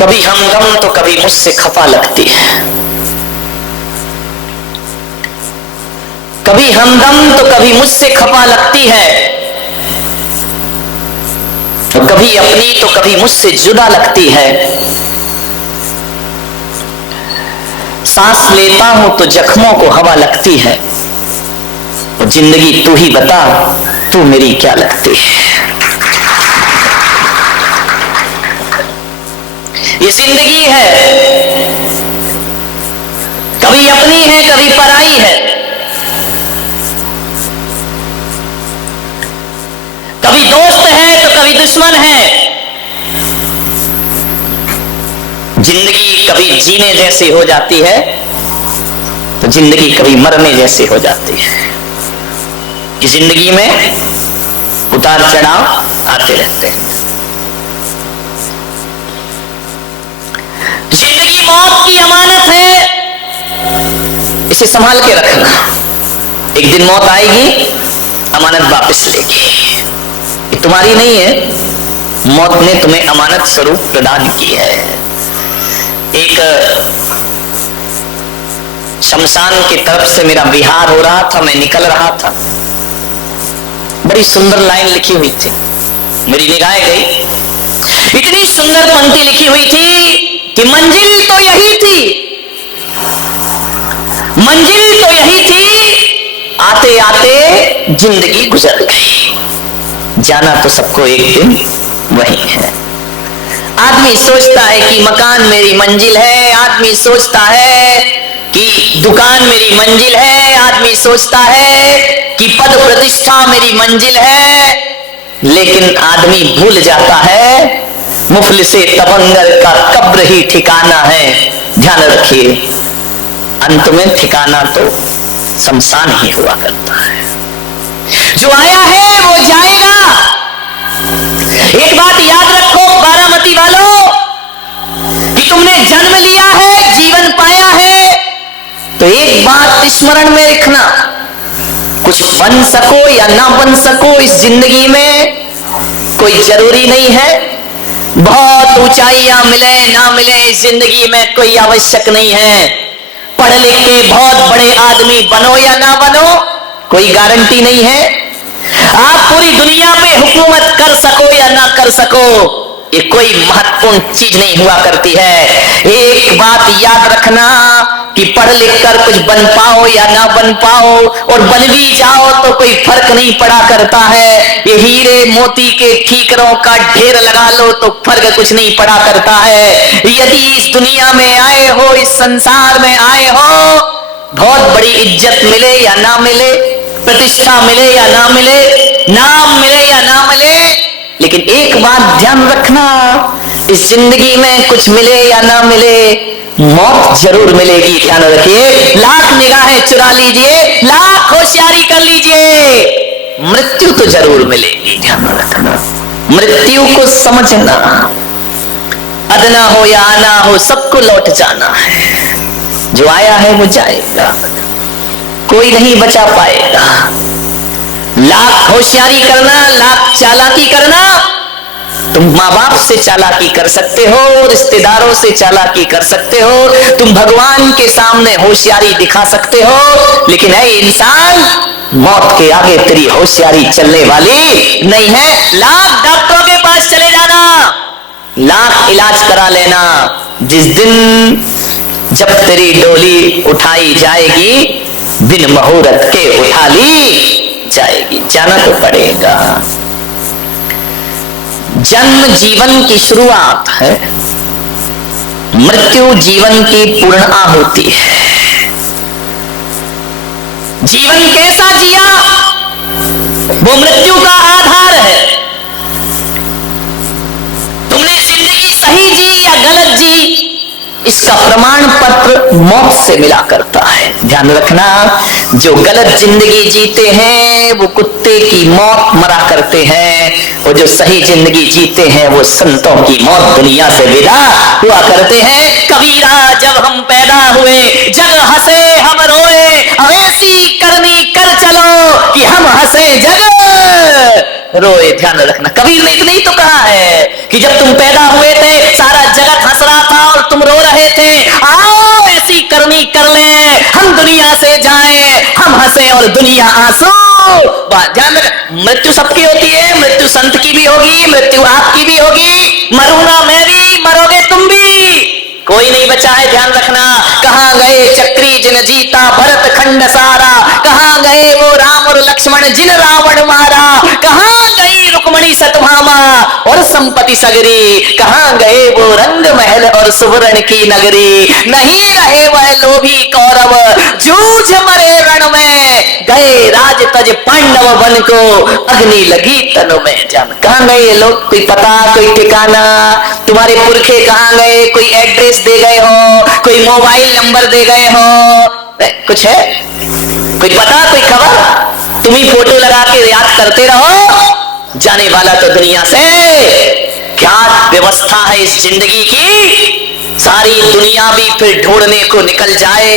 कभी हमदम तो कभी मुझसे खफा लगती है, कभी हमदम तो कभी मुझसे खफा लगती है, तो कभी अपनी तो कभी मुझसे जुदा लगती है। सांस लेता हूं तो जख्मों को हवा लगती है, और जिंदगी तू ही बता तू मेरी क्या लगती है। ये जिंदगी है, कभी अपनी है कभी पराई है, कभी दोस्त है तो कभी दुश्मन है। जिंदगी कभी जीने जैसी हो जाती है तो जिंदगी कभी मरने जैसी हो जाती है। इस जिंदगी में उतार चढ़ाव आते रहते हैं। जिंदगी मौत की अमानत है, इसे संभाल के रखना। एक दिन मौत आएगी, अमानत वापस लेगी। ये तुम्हारी नहीं है, मौत ने तुम्हें अमानत स्वरूप प्रदान की है। एक शमशान की तरफ से मेरा विहार हो रहा था, मैं निकल रहा था, बड़ी सुंदर लाइन लिखी हुई थी, मेरी निगाहें गई। इतनी सुंदर पंक्ति लिखी हुई थी कि मंजिल तो यही थी, मंजिल तो यही थी, आते आते जिंदगी गुजर गई। जाना तो सबको एक दिन वही है। आदमी सोचता है कि मकान मेरी मंजिल है, आदमी सोचता है कि दुकान मेरी मंजिल है, आदमी सोचता है कि पद प्रतिष्ठा मेरी मंजिल है, लेकिन आदमी भूल जाता है मुफलिसे तवंगर का कब्र ही ठिकाना है। ध्यान रखिए, अंत में ठिकाना तो शमशान ही हुआ करता है। जो आया है वो जाएगा। एक बात याद रखो बारामती वालों, कि तुमने जन्म लिया है, जीवन पाया है, तो एक बात स्मरण में रखना, कुछ बन सको या ना बन सको इस जिंदगी में कोई जरूरी नहीं है। बहुत ऊंचाइयां मिले ना मिले इस जिंदगी में कोई आवश्यक नहीं है। पढ़ लिख के बहुत बड़े आदमी बनो या ना बनो कोई गारंटी नहीं है। आप पूरी दुनिया में हुकूमत कर सको या ना कर सको, ये कोई महत्वपूर्ण चीज नहीं हुआ करती है। एक बात याद रखना कि पढ़ लिख कर कुछ बन पाओ या ना बन पाओ, और बन भी जाओ तो कोई फर्क नहीं पड़ा करता है। ये हीरे मोती के ठीकरों का ढेर लगा लो तो फर्क कुछ नहीं पड़ा करता है। यदि इस दुनिया में आए हो, इस संसार में आए हो, बहुत बड़ी इज्जत मिले या ना मिले, प्रतिष्ठा मिले या ना मिले, नाम मिले या ना मिले, लेकिन एक बात ध्यान रखना, इस जिंदगी में कुछ मिले या ना मिले, मौत जरूर मिलेगी। ध्यान रखिए, लाख निगाहें चुरा लीजिए, लाख होशियारी कर लीजिए, मृत्यु तो जरूर मिलेगी। ध्यान रखना, मृत्यु को समझना, अदना हो या आना हो सबको लौट जाना है। जो आया है वो जाएगा, कोई नहीं बचा पाएगा। लाख होशियारी करना, लाख चालाकी करना, तुम माँ बाप से चालाकी कर सकते हो, रिश्तेदारों से चालाकी कर सकते हो, तुम भगवान के सामने होशियारी दिखा सकते हो, लेकिन है इंसान, मौत के आगे तेरी होशियारी चलने वाली नहीं है। लाख डॉक्टरों के पास चले जाना, लाख इलाज करा लेना, जिस दिन जब तेरी डोली उठाई जाएगी, बिन मुहूर्त के उठा ली जाएगी। जाना तो पड़ेगा। जन्म जीवन की शुरुआत है, मृत्यु जीवन की पूर्ण आहुति है। जीवन कैसा जिया वो मृत्यु का आधार है। तुमने जिंदगी सही जी या गलत जी, इसका प्रमाण पत्र मौत से मिला करता है। ध्यान रखना, जो गलत जिंदगी जीते हैं वो कुत्ते की मौत मरा करते हैं, और जो सही जिंदगी जीते हैं वो संतों की मौत दुनिया से विदा हुआ करते हैं। कबीरा जब हम पैदा हुए, जग हंसे हम रोए, अब ऐसी करनी कर चलो कि हम हंसे जग रोए। ध्यान रखना, कबीर ने इतना ही तो कहा है कि जब तुम पैदा हुए थे सारा जगत हंस रहा दुनिया से जाए, हम हंसे और दुनिया आंसू। ध्यान रख, मृत्यु सबकी होती है, मृत्यु संत की भी होगी, मृत्यु आपकी भी होगी, मरूंगा मैं भी, मरोगे तुम भी, कोई नहीं बचा है। ध्यान रखना। कहां गए चक्री जिन जीता भरत खंड सारा, कहां गए वो राम और लक्ष्मण जिन रावण मारा, कहां गई रुक्मणी सतभामा और संपत्ति सगरी, कहां गए वो रंग महल और सुवर्ण की नगरी, नहीं रहे वह लोभी कौरव जूझ मरे रण में, गए राज तज पांडव बन को अग्नि लगी तनु में। जान कहां गए ये लोग, कोई पता, कोई ठिकाना, तुम्हारे पुरखे कहां गए, कोई एड्रेस दे गए हो, कोई मोबाइल नंबर दे गए हो, कुछ है, कोई पता, कोई खबर? तुम ही फोटो लगा के याद करते रहो, जाने वाला तो दुनिया से। क्या व्यवस्था है इस जिंदगी की, सारी दुनिया भी फिर ढूंढने को निकल जाए,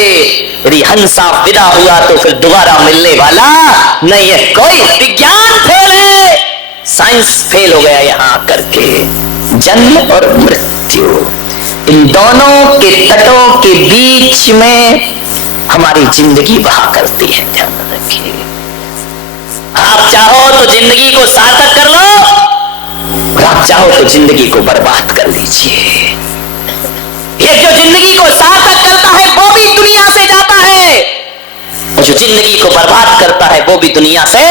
यदि हंसा विदा हुआ तो फिर दोबारा मिलने वाला नहीं है कोई। विज्ञान फेल है, साइंस फेल हो गया यहां करके। जन्म और मृत्यु, इन दोनों के तटों के बीच में हमारी जिंदगी बहा करती है। ध्यान रखिए, आप चाहो तो जिंदगी को सार्थक कर लो, और आप चाहो तो जिंदगी को बर्बाद कर लीजिए। ये जो जिंदगी को सार्थक करता है वो भी दुनिया से जाता है, और जो जिंदगी को बर्बाद करता है वो भी दुनिया से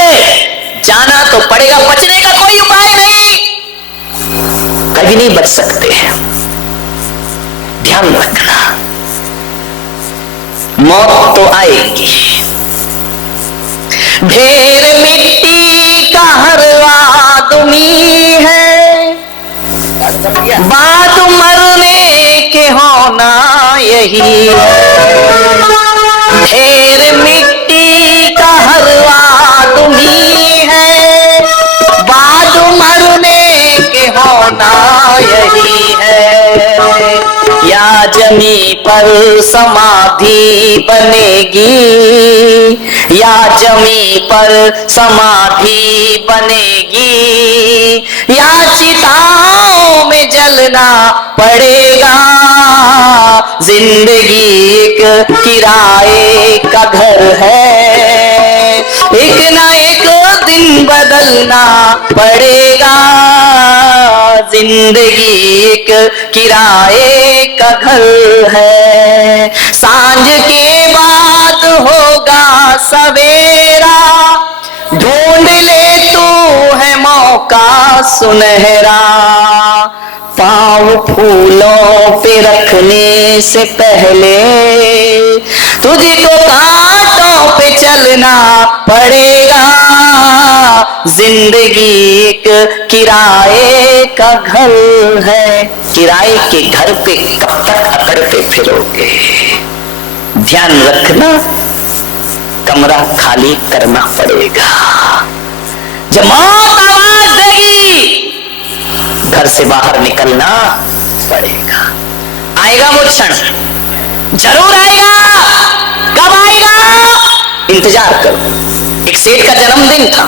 जाना तो पड़ेगा। बचने का कोई उपाय नहीं, कभी नहीं बच सकते हैं। ध्यान रखना, मौत तो आएगी। ढेर मिट्टी का हर आदमी है, बात मरने के होना यही है। ढेर मिट्टी का हर आदमी है, बात मरने के होना यही है। या जमी पर समाधि बनेगी, या जमी पर समाधि बनेगी, या चिताओं में जलना पड़ेगा। जिंदगी एक किराए का घर है, एक ना एक दिन बदलना पड़ेगा। जिंदगी एक किराए का घर है, सांझ के बाद होगा सवेरा, ढूंढ ले तू है मौका सुनहरा। पाँव फूलों पे रखने से पहले तुझको कांटों पे चलना पड़ेगा। जिंदगी एक किराए का घर है, किराए के घर पे कब तक अकड़ते फिरोगे। ध्यान रखना, कमरा खाली करना पड़ेगा। जब मौत आवाज देगी घर से बाहर निकलना पड़ेगा। आएगा वो क्षण, जरूर आएगा। कब आएगा, इंतजार करो। एक सेठ का जन्मदिन था,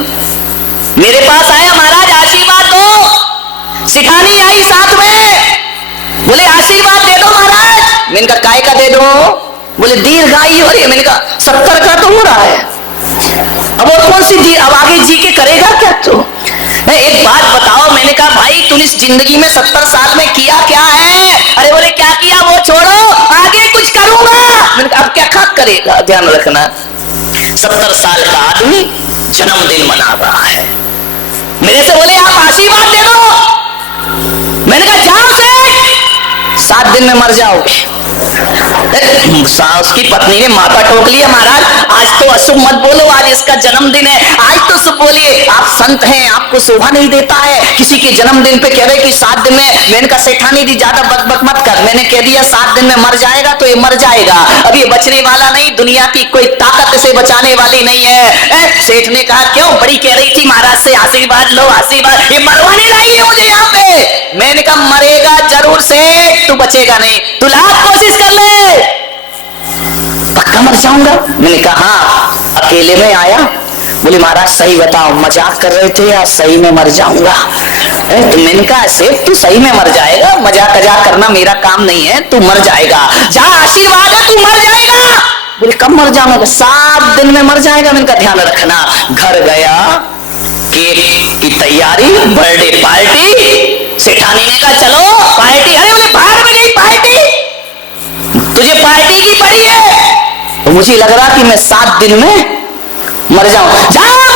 मेरे पास आया, महाराज आशीर्वाद दो। सिठानी आई साथ में, बोले आशीर्वाद दे दो महाराज। मैंने कहा काय का दे दो, बोले दीर्घायु। अरे मैंने कहा 70 का तो हो रहा है, अब और कौन सी अब आगे जी के करेगा क्या तू? एक बात बताओ। मैंने कहा भाई तूने इस जिंदगी में 70 साल में किया क्या है? अरे बोले क्या किया वो छोड़ो, आगे कुछ करूंगा। मैंने कहा अब क्या करेगा? ध्यान रखना, 70 साल का आदमी जन्मदिन मना रहा है, मेरे से बोले आप आशीर्वाद दे दो। मैंने कहा जाओ से 7 दिन में मर जाओगे। उसकी पत्नी ने माथा ठोक लिया, महाराज आज तो अशुभ मत बोलो, आज इसका जन्मदिन है, आज तो शुभ बोलिए। आप संत हैं, आपको शोभा नहीं देता है किसी के जन्मदिन पे कह रहे कि 7 दिन में। मैंने कहा सेठानी जी ज्यादा बकबक मत कर, मैंने कह दिया 7 दिन में मर जाएगा तो ये मर जाएगा, अब ये बचने वाला नहीं, दुनिया की कोई ताकत से बचाने वाली नहीं है। सेठ ने कहा क्यों, बड़ी कह रही थी महाराज से आशीर्वाद लो आशीर्वाद, ये मरवाने लाई है मुझे यहाँ पे। मैंने कहा मरेगा जरूर सेठ, तू बचेगा नहीं, तू लाख कोशिश कर ले, पक्का मर जाऊंगा। मैंने कहा हाँ, अकेले में आया। बोले महाराज सही बताओ, मजाक कर रहे थे या सही में मर जाऊंगा? तो मैंने कहा सेठ तू सही में मर जाएगा, मजाक करना मेरा काम नहीं है, तू मर जाएगा, जा आशीर्वाद है तू मर जाएगा। बोले कब मर जाऊंगा? 7 दिन में मर जाएगा। मैंने कहा ध्यान रखना। घर गया, केक की तैयारी, बर्थडे पार्टी। सेठानी ने कहा चलो पार्टी। अरे भाई बाहर में नहीं पार्टी, तुझे पार्टी की पड़ी है। तो मुझे लग रहा कि मैं 7 दिन में मर जाऊं। जाओ